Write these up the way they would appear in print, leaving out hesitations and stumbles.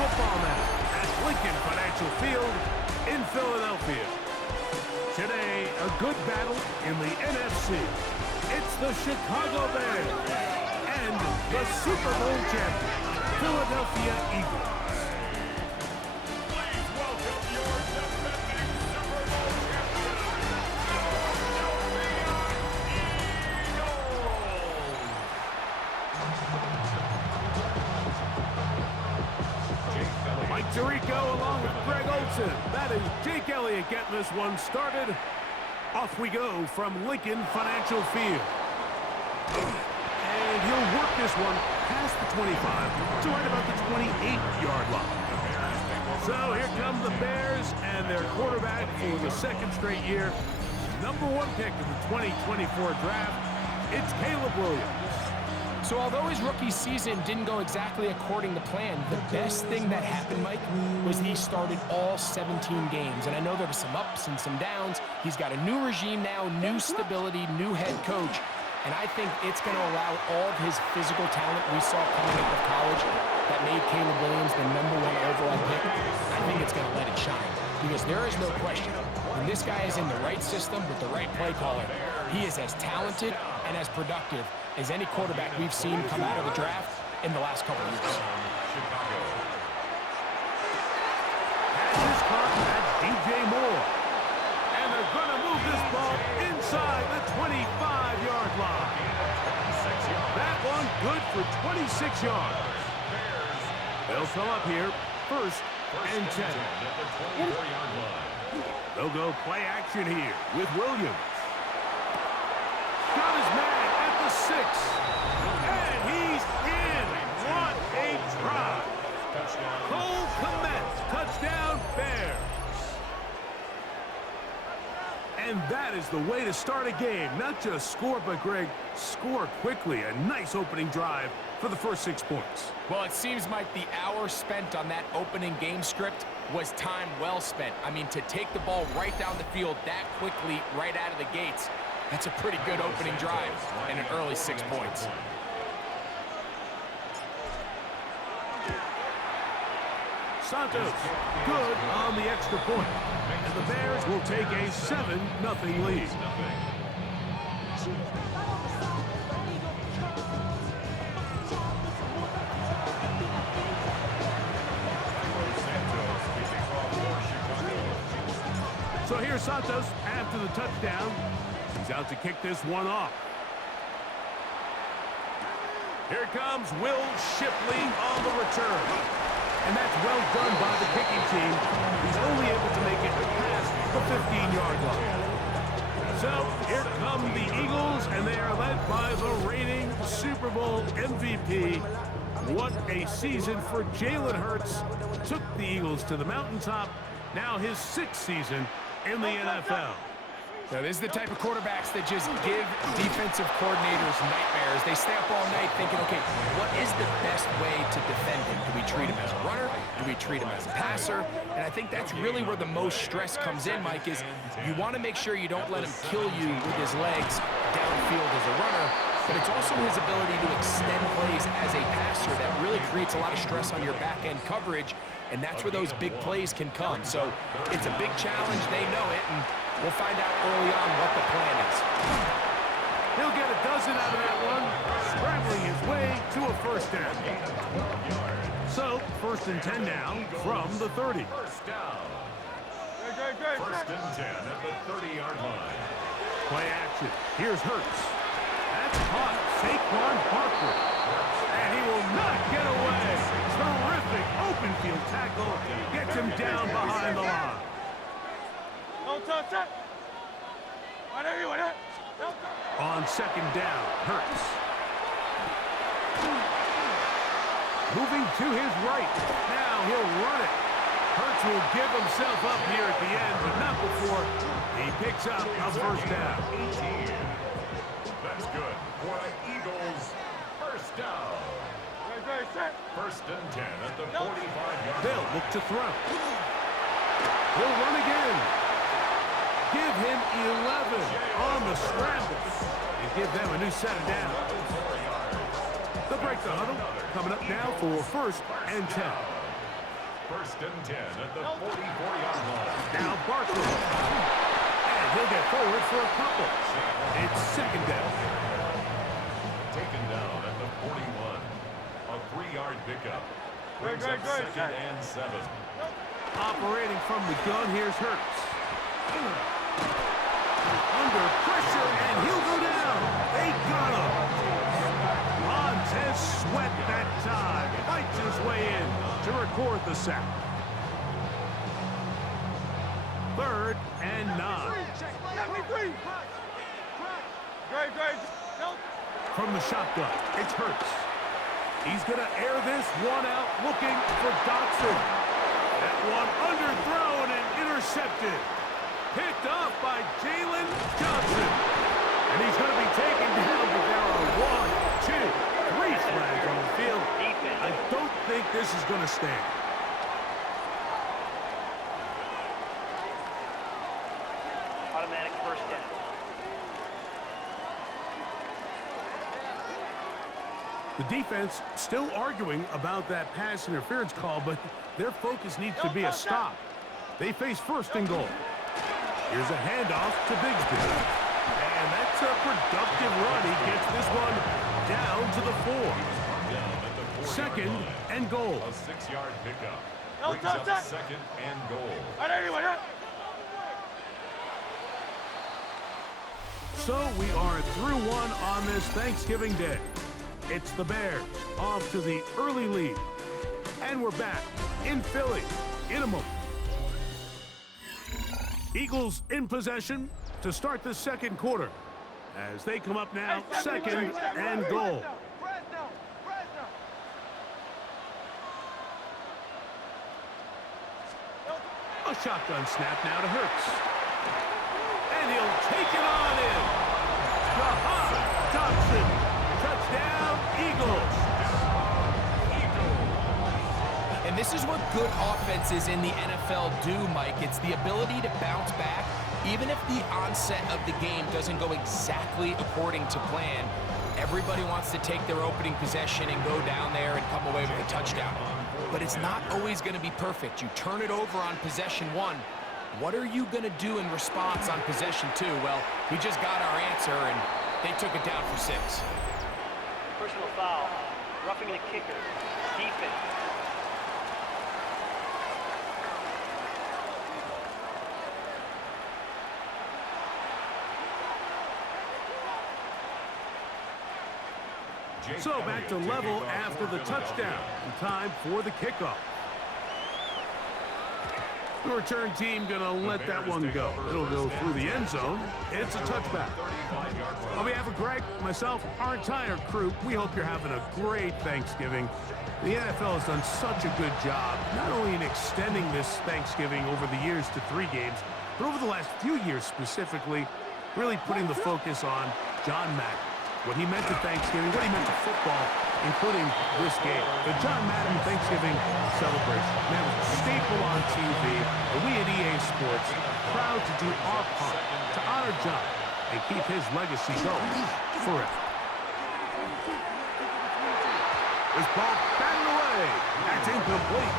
football now at Lincoln Financial Field in Philadelphia. Today, a good battle in the NFC. It's the Chicago Bears and the Super Bowl champion, Philadelphia Eagles. Please welcome your defending Super Bowl champion, Philadelphia Eagles. Mike Tirico along with Greg Olson. That is Jake Elliott getting this one started. Off we go from Lincoln Financial Field. And he'll work this one past the 25 to right about the 28-yard line. So here come the Bears and their quarterback for the second straight year. Number 1 pick in the 2024 draft, it's Caleb Williams. So although his rookie season didn't go exactly according to plan, the best thing that happened, Mike, was he started all 17 games. And I know there were some ups and some downs. He's got a new regime now, new stability, new head coach. And I think it's going to allow all of his physical talent we saw coming out of college that made Caleb Williams the number 1 overall pick. I think it's going to let it shine. Because there is no question, when this guy is in the right system with the right play caller, he is as talented and as productive as any quarterback we've seen come out of the draft in the last couple of years. Passes caught, that's DJ Moore. And they're going to move this ball inside the 25-yard line. That one good for 26 yards. They'll come up here first and 10. They'll go play action here with Williams. Got his man at the 6. And he's in. What a drive. Cole Kmet, touchdown Bears. And that is the way to start a game. Not just score, but Greg, score quickly. A nice opening drive for the first 6 points. Well, it seems like the hour spent on that opening game script was time well spent. I mean, to take the ball right down the field that quickly, right out of the gates, that's a pretty good opening drive and an early 6 points. Santos, good on the extra point. And the Bears will take a 7-0 lead. So here's Santos after the touchdown. He's out to kick this one off. Here comes Will Shipley on the return. And that's well done by the kicking team. He's only able to make it past the 15-yard line. So here come the Eagles, and they are led by the reigning Super Bowl MVP. What a season for Jalen Hurts. Took the Eagles to the mountaintop. Now his 6th season in the NFL. Now, this is the type of quarterbacks that just give defensive coordinators nightmares. They stay up all night thinking, okay, what is the best way to defend him? Do we treat him as a runner? Do we treat him as a passer? And I think that's really where the most stress comes in, Mike, is you want to make sure you don't let him kill you with his legs downfield as a runner, but it's also his ability to extend plays as a passer that really creates a lot of stress on your back-end coverage, and that's where those big plays can come. So it's a big challenge. They know it, and we'll find out early on what the plan is. He'll get a dozen out of that one, scrambling his way to a first down. So, first and 10 down from the 30. First down. First and 10 at the 30-yard line. Play action. Here's Hurts. That's caught. Saquon Barkley. And he will not get away. Terrific open field tackle. Gets him down behind the line. On second down, Hurts. Moving to his right. Now he'll run it. Hurts will give himself up here at the end, but not before he picks up a first down. 18. That's good for the Eagles. First down. First and 10 at the 45-yard They'll line. look to throw. He'll run again. Give him 11 on the scramble and give them a new set of downs. They'll break the huddle. Coming up now for first and 10. First and 10 at the 44-yard line. Now Barkley. And he'll get forward for a couple. It's second down. Taken down at the 41. A 3-yard pickup. Brings up second and 7. Operating from the gun, here's Hurts. Under pressure, and he'll go down. They got him. Montez Sweat that time. Fights his way in to record the sack. 3rd and 9. From the shotgun, it's Hurts. He's going to air this one out, looking for Dotson. That one underthrown and intercepted. Picked off by Jalen Johnson. And he's going to be taken down, but there are 1, 2, 3 flags on the field. I don't think this is going to stand. Automatic first down. The defense still arguing about that pass interference call, but their focus needs to be a stop. They face 1st and goal. Here's a handoff to Bigsby. And that's a productive run. He gets this one down to the 4. 2nd and goal. A 6-yard pickup. Brings up 2nd and goal. So we are through one on this Thanksgiving Day. It's the Bears off to the early lead. And we're back in Philly in a moment. Eagles in possession to start the 2nd quarter. As they come up now, 2nd and goal. A shotgun snap now to Hurts. And he'll take it on in. Dotson. Touchdown, Eagles. And this is what good offenses in the NFL do, Mike. It's the ability to bounce back, even if the onset of the game doesn't go exactly according to plan. Everybody wants to take their opening possession and go down there and come away with a touchdown. But it's not always going to be perfect. You turn it over on possession 1. What are you going to do in response on possession 2? Well, we just got our answer, and they took it down for 6. Personal foul. Roughing the kicker. Defense. So back to level after the touchdown. Time for the kickoff. The return team gonna let that one go. It'll go through the end zone. It's a touchback. On behalf of Greg, myself, our entire crew, we hope you're having a great Thanksgiving. The NFL has done such a good job, not only in extending this Thanksgiving over the years to 3 games, but over the last few years specifically, really putting the focus on John Madden. What he meant to Thanksgiving, what he meant to football, including this game. The John Madden Thanksgiving celebration. Man, it was a staple on TV, and we at EA Sports proud to do our part to honor John and keep his legacy going forever. This ball batted away. That's incomplete.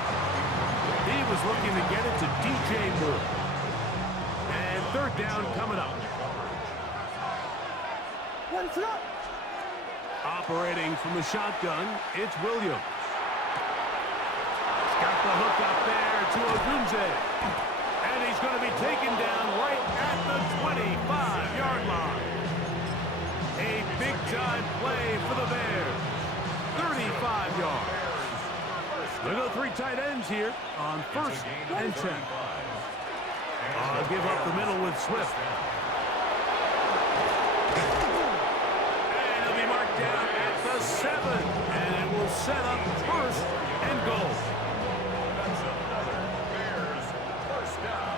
He was looking to get it to DJ Moore. And 3rd down coming up. What's up? Operating from the shotgun, it's Williams. He's got the hook up there to Odunze. And he's going to be taken down right at the 25-yard line. A big-time play for the Bears. 35 yards. They'll go 3 tight ends here on 1st and 10. I'll give up the middle with Swift. Down at the 7, and it will set up 1st and goal. That's another Bears first down.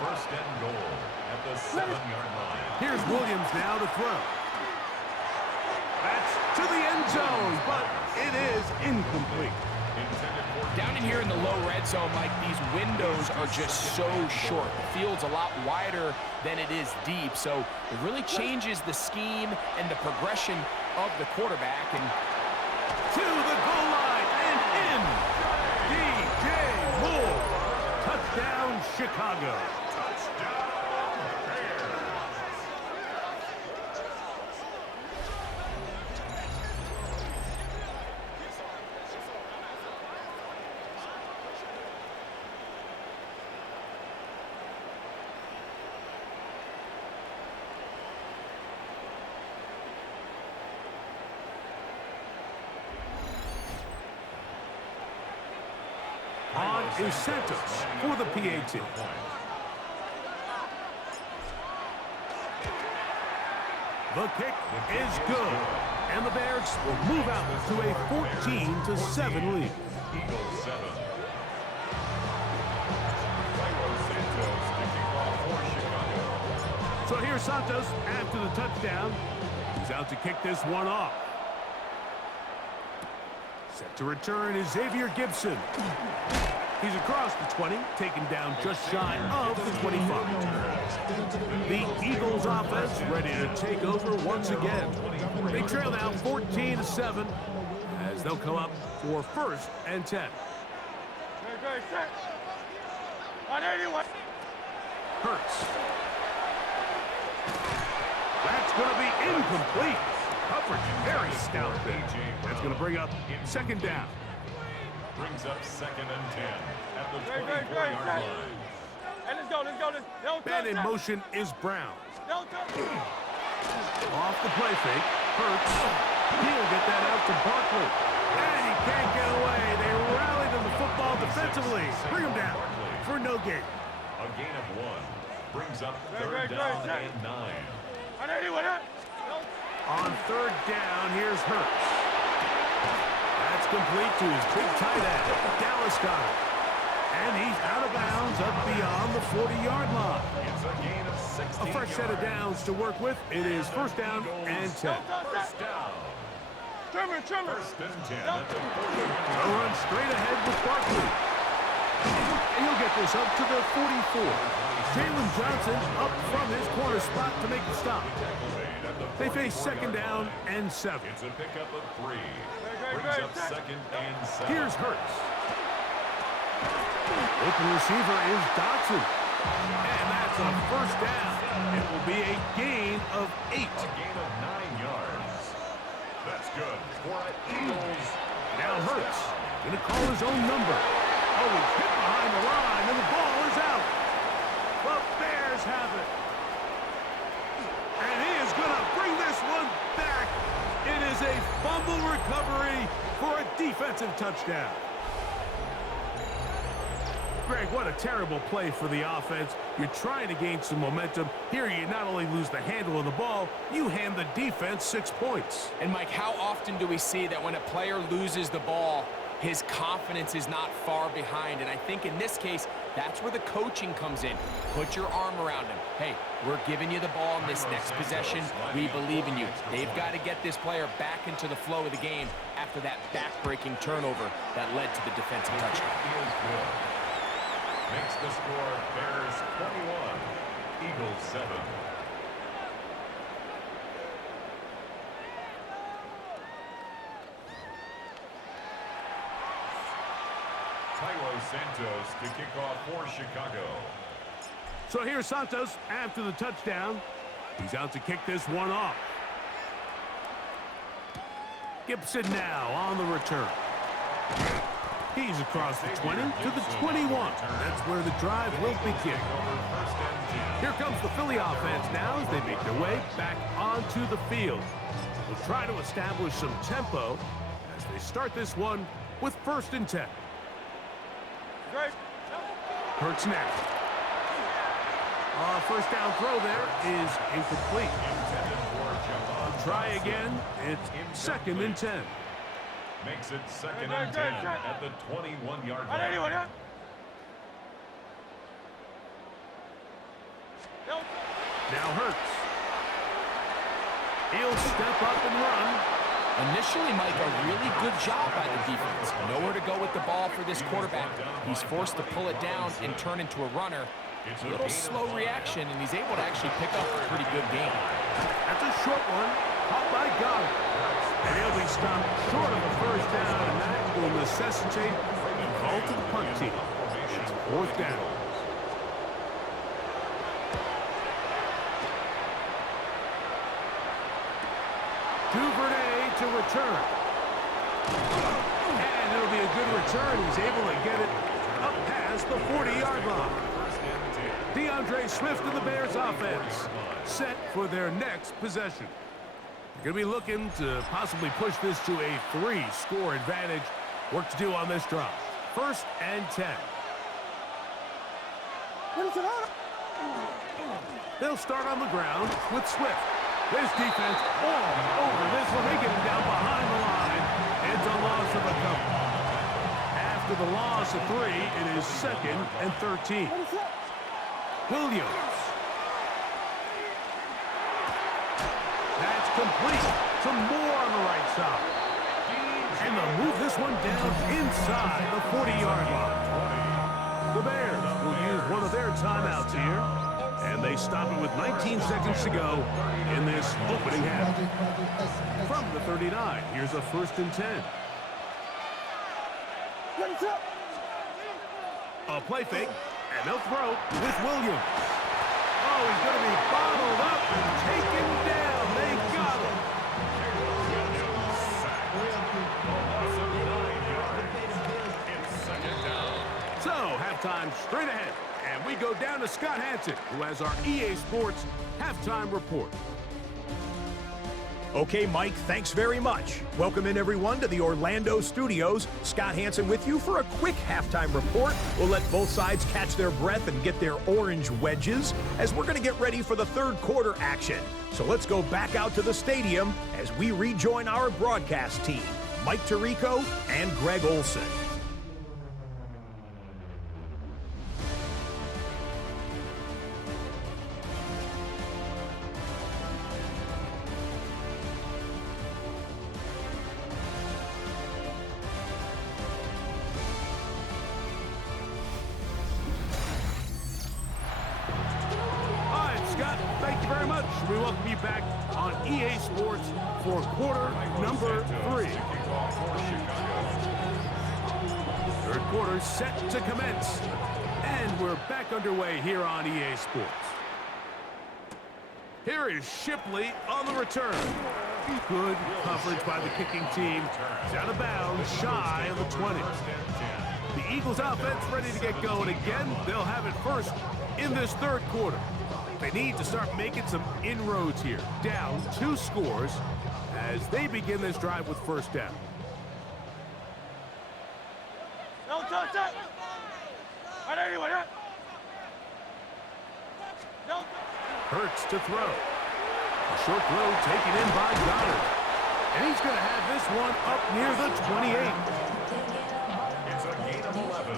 1st and goal at the 7-yard line. Here's Williams now to throw. That's to the end zone, but it is incomplete. Down in here in the low red zone, Mike, these windows are just so short. The field's a lot wider than it is deep, so it really changes the scheme and the progression of the quarterback. And to the goal line and in. DJ Chicago. Touchdown, Bears. On is Santos for the PAT. The kick is good, and the Bears will move out to a 14-7 lead. Eagles 7. Santos kicking off for Chicago. So here's Santos after the touchdown. He's out to kick this one off. Set to return is Xavier Gibson. He's across the 20, taken down just shy of the 25. The Eagles offense ready to take over once again. They trail now 14-7 as they'll come up for 1st and 10. Hurts. That's going to be incomplete. Coverage very stout there. That's going to bring up 2nd down. Brings up 2nd and 10 at the 24-yard line. Hey, let's go. Man in motion is Brown. Off the play fake. Hurts. He'll get that out to Barkley. And he can't get away. They rallied on the football defensively. Bring him down for no gain. A gain of 1. Brings up 3rd down and 9. On 3rd down, here's Hurts. That's complete to his big tight end, Dallas Goedert. And he's out of bounds up beyond the 40-yard line. It's a gain of 16 A fresh set of downs to work with. It is 1st down and 10. First down. First and 10 at the 40-yard line. They'll run straight ahead with Barkley. And he'll get this up to the 44. Jalen Johnson up from his corner spot to make the stop. They face 2nd down and 7. It's a pickup of 3. Brings up 2nd and 7. Here's Hurts. Open receiver is Dotson. And that's a 1st down. It will be a gain of 8. A gain of 9 yards. That's good for an Eagles. Now Hurts going to call his own number. Oh, he's hit behind the line, and the ball is out. The Bears have it. And he is going to bring this one back. It is a fumble recovery for a defensive touchdown. Greg, what a terrible play for the offense. You're trying to gain some momentum. Here you not only lose the handle of the ball, you hand the defense 6 points. And Mike, how often do we see that when a player loses the ball, his confidence is not far behind? And I think in this case, that's where the coaching comes in. Put your arm around him. Hey, we're giving you the ball in this next possession. We believe in you. They've got to get this player back into the flow of the game after that back-breaking turnover that led to the defensive touchdown. Makes the score Bears 21, Eagles 7. Santos to kick off for Chicago. So here's Santos after the touchdown. He's out to kick this one off. Gibson now on the return. He's across the 20 to the 21. That's where the drive will begin. Here comes the Philly offense now as they make their way back onto the field. They'll try to establish some tempo as they start this one with 1st and 10. Hurts now. 1st down throw there is incomplete. Try again. It's 2nd and 10. Makes it 2nd and 10 at the 21-yard line. Now Hurts. He'll step up and run. Initially, Mike, a really good job by the defense. Nowhere to go with the ball for this quarterback. He's forced to pull it down and turn into a runner. It's a little slow reaction, and he's able to actually pick up a pretty good game. That's a short one. Caught by Goddard. And he'll be stopped short of a 1st down, and that will necessitate a call to the punt team. It's 4th down. to return. And it'll be a good return. He's able to get it up past the 40-yard line. DeAndre Swift and the Bears offense set for their next possession. They're going to be looking to possibly push this to a 3-score advantage. Work to do on this drive. 1st and 10. They'll start on the ground with Swift. This defense all over this one. They get him down behind the line. It's a loss of a couple. After the loss of 3, it is 2nd and 13. Williams. That's complete. Some more on the right side. And they'll move this one down inside the 40-yard line. The Bears will use one of their timeouts here. And they stop it with 19 seconds to go in this opening half. From the 39, here's a 1st and 10. A play fake, and they'll throw with Williams. Oh, he's going to be bottled up and taken down. They got him. So, halftime straight ahead. And we go down to Scott Hansen, who has our EA Sports halftime report. Okay, Mike, thanks very much. Welcome in, everyone, to the Orlando studios. Scott Hansen with you for a quick halftime report. We'll let both sides catch their breath and get their orange wedges as we're going to get ready for the 3rd quarter action. So let's go back out to the stadium as we rejoin our broadcast team, Mike Tirico and Greg Olson. We welcome you back on EA Sports for quarter number 3. 3rd quarter set to commence. And we're back underway here on EA Sports. Here is Shipley on the return. Good coverage by the kicking team. He's out of bounds, shy of the 20. The Eagles offense ready to get going again. They'll have it first in this 3rd quarter. They need to start making some inroads here. Down 2 scores as they begin this drive with 1st down. No touch it. Anyway. No. Hurts to throw. A short throw taken in by Goddard. And he's going to have this one up near the 28. It's a gain of 11.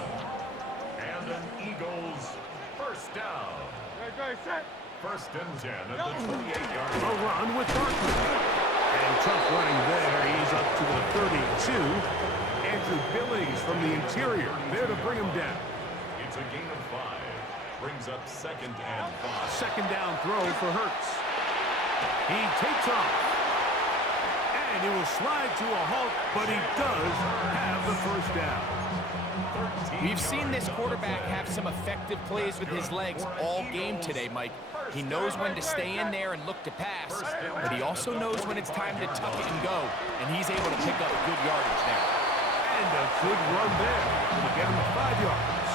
And an Eagles 1st down. 1st and 10 at the 28-yard line. A run with Barkley. And tough running there. He's up to the 32. Andrew Billings from the interior there to bring him down. It's a gain of 5. Brings up 2nd and 5. 2nd down throw for Hurts. He takes off. And he will slide to a halt, but he does have the 1st down. We've seen this quarterback have some effective plays with his legs all game today, Mike. He knows when to stay in there and look to pass, but he also knows when it's time to tuck it and go, and he's able to pick up good yardage there. And a good run there to get him 5 yards.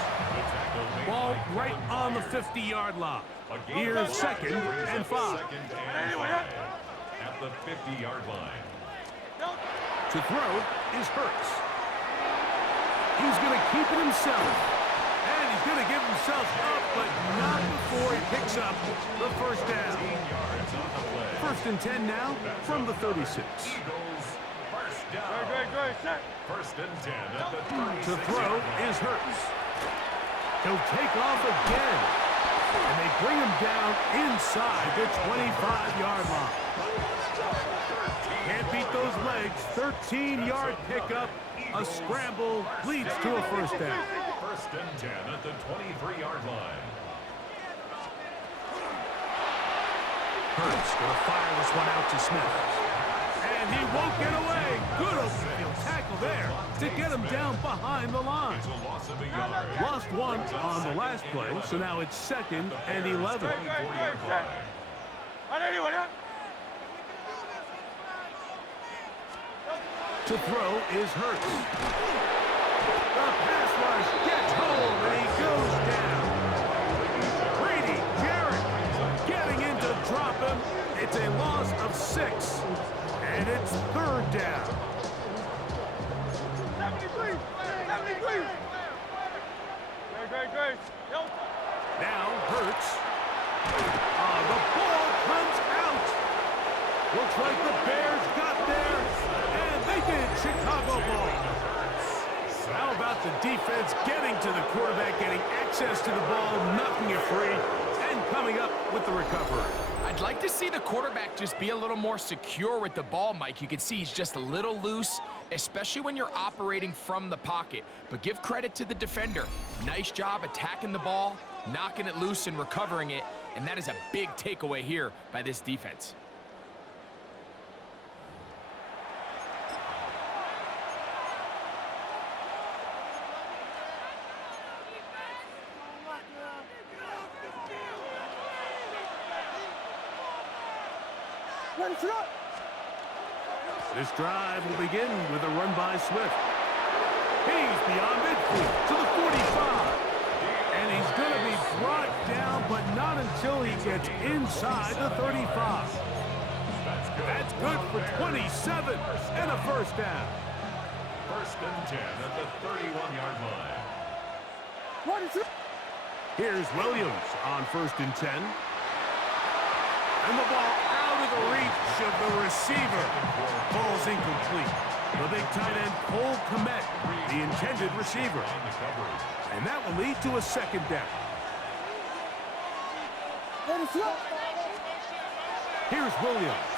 Ball right on the 50-yard line. Here's 2nd and 5. At the 50-yard line. To throw is Hurts. He's going to keep it himself. And he's going to give himself up, but not before he picks up the 1st down. 1st and 10 now from the 36. Eagles 1st down. 1st and 10 at the 36. To throw is Hurts. He'll take off again. And they bring him down inside the 25-yard line. Can't beat those legs. 13-yard pickup. A scramble leads to a 1st down. 1st and 10 at the 23-yard line. Hurts going to fire this one out to Smith. And he won't get away. Good open field tackle there to get him down behind the line. It's a loss of a yard. Lost 1 on the last play, so now it's 2nd and 11. To throw is Hurts. The pass rush gets home, and he goes down. Brady Jarrett getting in to drop him. It's a loss of 6, and it's 3rd down. 73! 73! Great. Now Hurts. The ball comes out. Looks like the Bears got there, and they did. Chicago ball. How about the defense getting to the quarterback, getting access to the ball, knocking it free, and coming up with the recovery? I'd like to see the quarterback just be a little more secure with the ball, Mike. You can see he's just a little loose, especially when you're operating from the pocket. But give credit to the defender. Nice job attacking the ball, knocking it loose and recovering it, and that is a big takeaway here by this defense. This drive will begin with a run by Swift. He's beyond midfield to the 45. And he's going to be brought down, but not until he gets inside the 35. That's good for 27 and a 1st down. 1st and 10 at the 31-yard line. Here's Williams on 1st and 10. And the ball out of the reach of the receiver. Ball's incomplete. The big tight end, Cole Kmet, the intended receiver. And that will lead to a 2nd down. Here's Williams.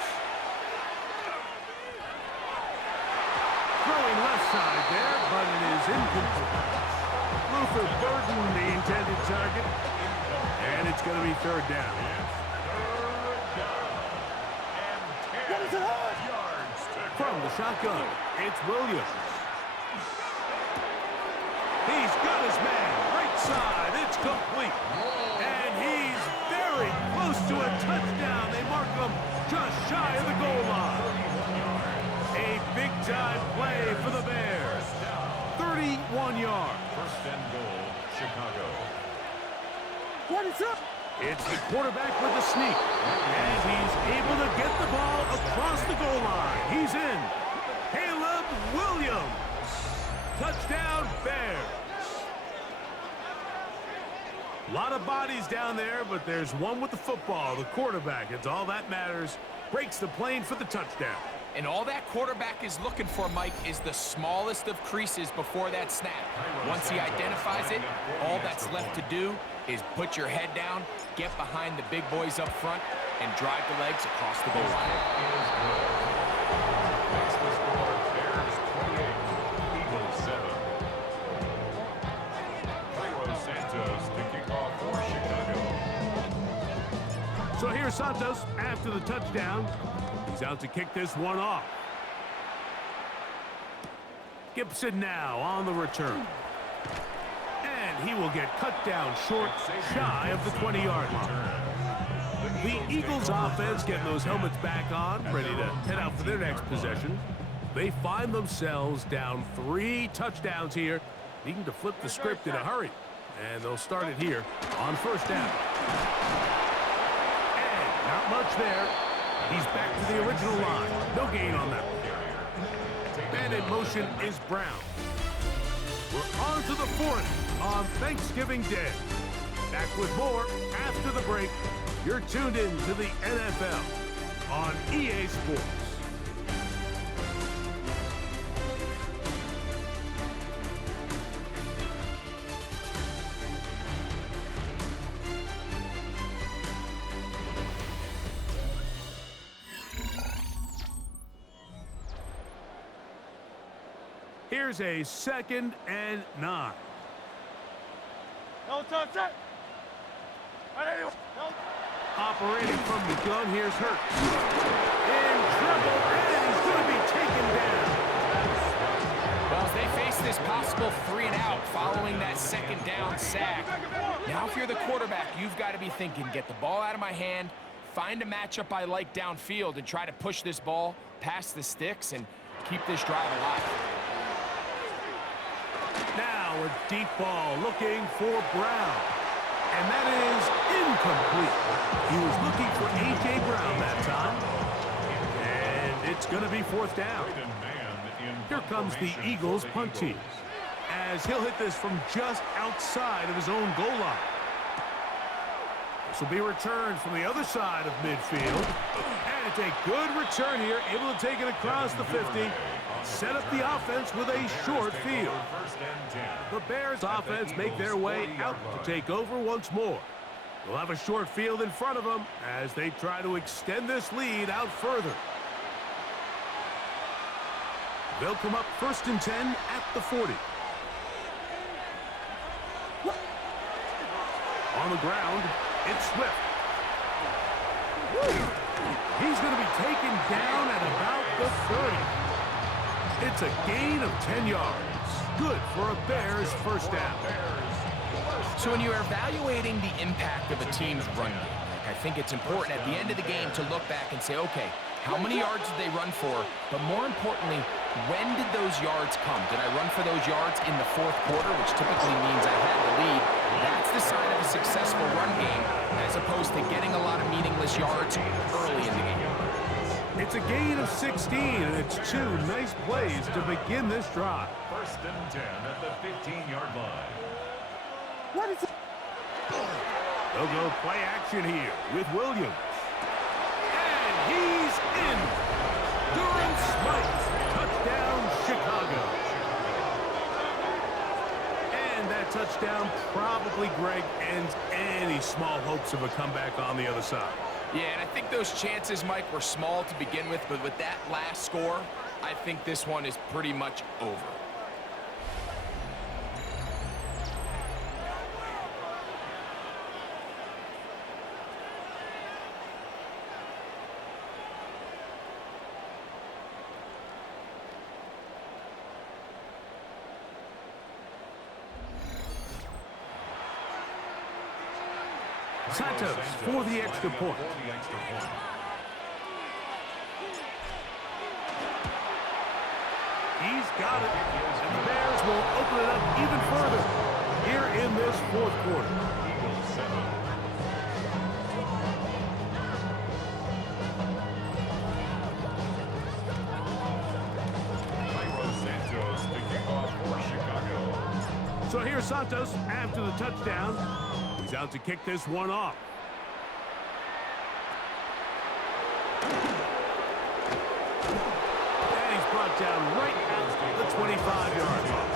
Throwing left side there, but it is incomplete. Luther Burden, the intended target. And it's going to be 3rd down. From the shotgun, it's Williams. He's got his man, right side, it's complete. And he's very close to a touchdown. They mark him just shy of the goal line. A big-time play for the Bears. 31 yards. 1st and goal, Chicago. It's the quarterback with the sneak. And he's able to get the ball across the goal line. He's in. Caleb Williams. Touchdown, Bears. A lot of bodies down there, but there's one with the football, the quarterback. It's all that matters. Breaks the plane for the touchdown. And all that quarterback is looking for, Mike, is the smallest of creases before that snap. Once he identifies it, all that's left to do is put your head down, get behind the big boys up front, and drive the legs across the goal line. Makes the score Bears 28, Eagles 7. Cairo Santos to kick off for Chicago. So here's Santos after the touchdown. He's out to kick this one off. Gibson now on the return. And he will get cut down short, shy of the 20-yard line. The Eagles offense getting those helmets back on, ready to head out for their next possession. They find themselves down 3 touchdowns here, needing to flip the script in a hurry. And they'll start it here on 1st down. And not much there. He's back to the original line. No gain on that one. And in motion is Brown. We're on to the 4th on Thanksgiving Day. Back with more after the break. You're tuned in to the NFL on EA Sports. Here's a 2nd and 9. No touch it. Operating from the gun, here's Hurts. In trouble, and he's going to be taken down. Well, as they face this possible 3-and-out following that 2nd down sack, now if you're the quarterback, you've got to be thinking, get the ball out of my hand, find a matchup I like downfield, and try to push this ball past the sticks and keep this drive alive. Now a deep ball looking for Brown. And that is incomplete. He was looking for A.J. Brown that time. And it's going to be fourth down. Here comes the Eagles punt team, as he'll hit this from just outside of his own goal line. This will be returned from the other side of midfield. And it's a good return here, able to take it across the 50. Set up the offense with a short field. The Bears offense make their way out to take over once more. They'll have a short field in front of them as they try to extend this lead out further. They'll come up 1st and 10 at the 40. On the ground, it's Swift. He's going to be taken down at about the 30. It's a gain of 10 yards. Good for a Bears first down. So when you're evaluating the impact of a team's run game, I think it's important at the end of the game to look back and say, okay, how many yards did they run for? But more importantly, when did those yards come? Did I run for those yards in the fourth quarter, which typically means I had the lead? That's the sign of a successful run game, as opposed to getting a lot of meaningless yards early in the game. It's a gain of 16, and it's two nice plays to begin this drive. 1st and 10 at the 15-yard line. What is it? They'll go play action here with Williams. And he's in. Durham Smythe. Touchdown, Chicago. And that touchdown probably, Greg, ends any small hopes of a comeback on the other side. Yeah, and I think those chances, Mike, were small to begin with, but with that last score, I think this one is pretty much over. Santos for the extra point. He's got it, and the Bears will open it up even further here in this fourth quarter. Santos to kick off for Chicago. So here's Santos after the touchdown. He's out to kick this one off. And he's brought down right at the 25-yard line.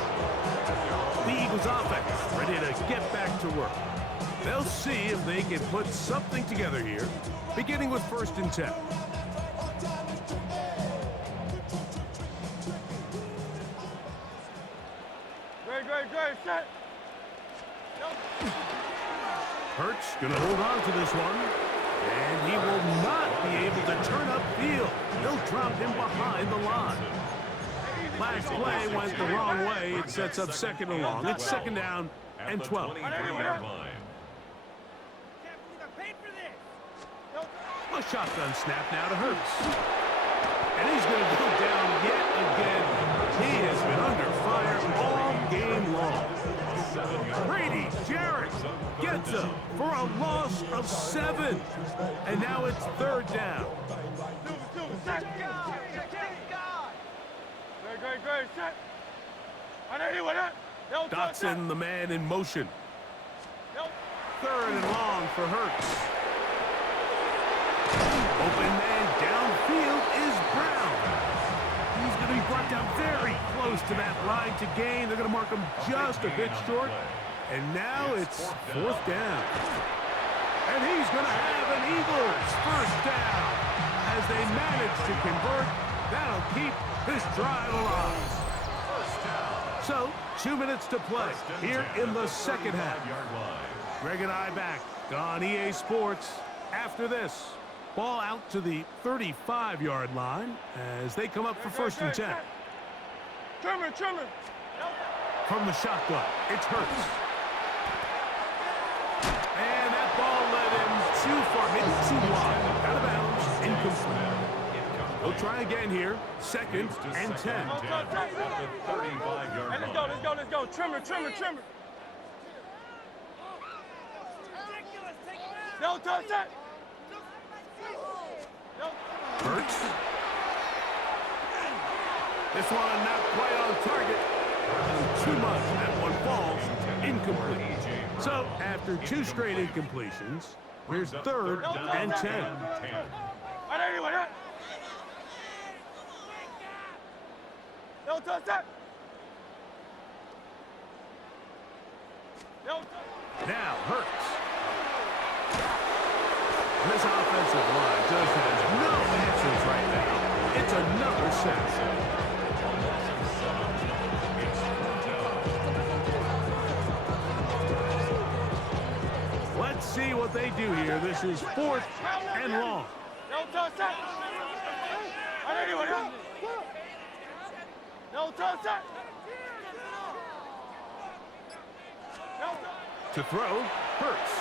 The Eagles offense ready to get back to work. They'll see if they can put something together here, beginning with 1st and 10. Great, set. Hurts going to hold on to this one. And he will not be able to turn upfield. They'll drop him behind the line. Last play went the wrong way. It sets up 2nd and long. It's 2nd down and 12. A shotgun snap now to Hurts. And he's going to go down yet again. He has been under fire all game long. Brady Jarrett gets him for a loss of 7. And now it's 3rd down. Great, set. Dotson, the man in motion. 3rd and long for Hurts. Open man downfield is Brown. He's going to be brought down very close to that line to gain. They're going to mark him just a bit short. And now it's 4th down. And he's going to have an Eagles first down. As they manage to convert, that'll keep this drive alive. So, 2 minutes to play here in the second half. Greg and I back on EA Sports after this. Ball out to the 35-yard line as they come up for 1st and 10. Trimmer. From the shotgun, it's Hurts. And that ball led him too far, maybe too wide. Out of bounds, incomplete. They'll try again here. Second and 10. At the 35-yard Hey, let's go. Trimmer. No, touch that. No. Hurts. This one not quite on target. Too much. That one falls incomplete. So after 2 straight incompletions, here's third and 10. No, touch that. No. Now Hurts. This offensive line just has no answers right now. It's another sack. Let's see what they do here. This is 4th and long. No, touch that. No, touch that. No, To throw, Hurts.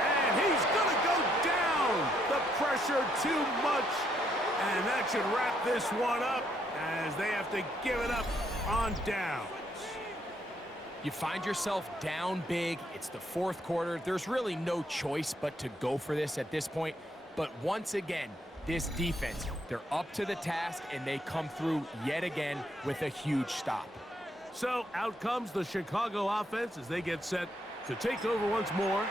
And he's going to go down. The pressure too much. And that should wrap this one up as they have to give it up on downs. You find yourself down big. It's the 4th quarter. There's really no choice but to go for this at this point. But once again, this defense, they're up to the task, and they come through yet again with a huge stop. So out comes the Chicago offense as they get set to take over once more.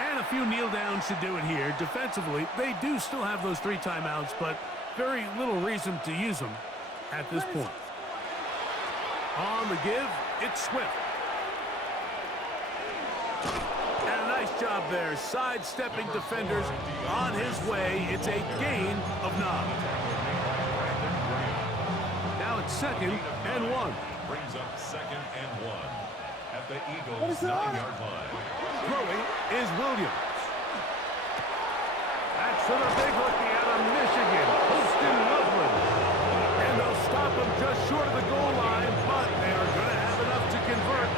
And a few kneel downs should do it here. Defensively, they do still have those 3 timeouts, but very little reason to use them at this point. On the give, it's Swift. And a nice job there, sidestepping defenders on his way. It's a gain of 9. Now it's 2nd and 1. Brings up 2nd and 1 at the Eagles' 9-yard line. Throwing is Williams. That's for the big rookie out of Michigan, Poston Loveland. And they'll stop him just short of the goal line, but they are going to have enough to convert.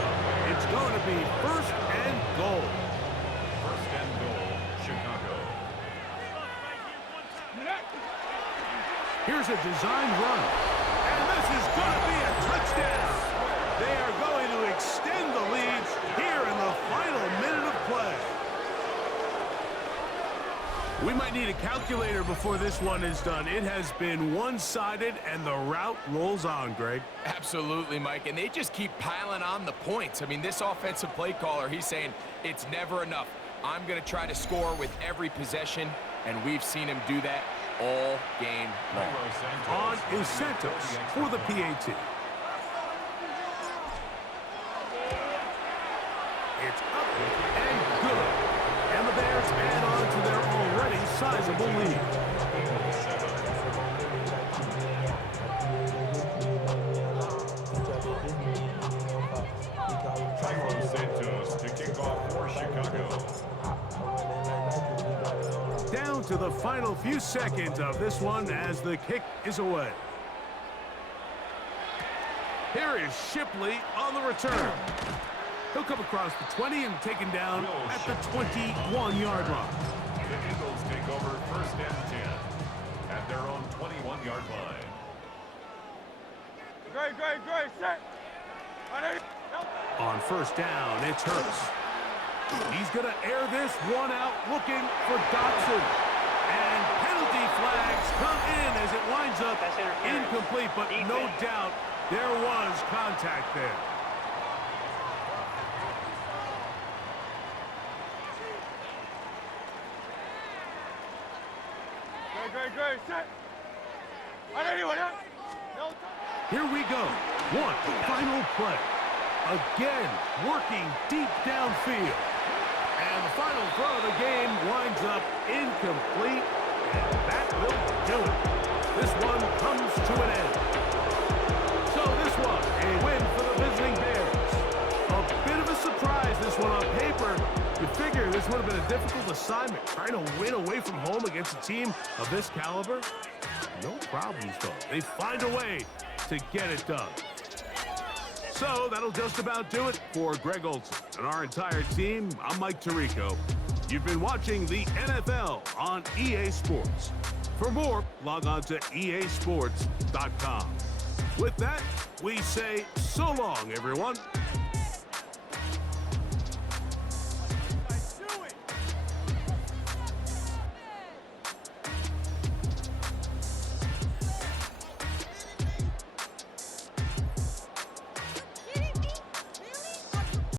It's going to be 1st and goal. 1st and goal, Chicago. Here's a design run. And this is going to be a touchdown. They are going to extend the lead here in the final minute of play. We might need a calculator before this one is done. It has been one-sided, and the route rolls on, Greg. Absolutely, Mike, and they just keep piling on the points. I mean, this offensive play caller, he's saying it's never enough. I'm going to try to score with every possession, and we've seen him do that all game long. On is Santos for the PAT. It's up and good. And the Bears add on to their already sizable lead. Santos to kick off for Chicago. Down to the final few seconds of this one as the kick is away. Here is Shipley on the return. He'll come across the 20 and taken down at the 21-yard line. The Eagles take over 1st and 10 at their own 21-yard line. Great, set. On 1st down, it's Hurts. He's going to air this one out looking for Dotson. And penalty flags come in as it winds up incomplete, but no doubt there was contact there. Great, set. Here we go. One final play. Again, working deep downfield. And the final throw of the game winds up incomplete. And that will do it. This one comes to an end. So this one, a win for the visiting Bears. A bit of a surprise, this one on paper. You figure this would have been a difficult assignment, trying to win away from home against a team of this caliber. No problems, though. They find a way to get it done. So that'll just about do it for Greg Olson and our entire team. I'm Mike Tirico. You've been watching the NFL on EA Sports. For more, log on to easports.com. With that, we say so long, everyone.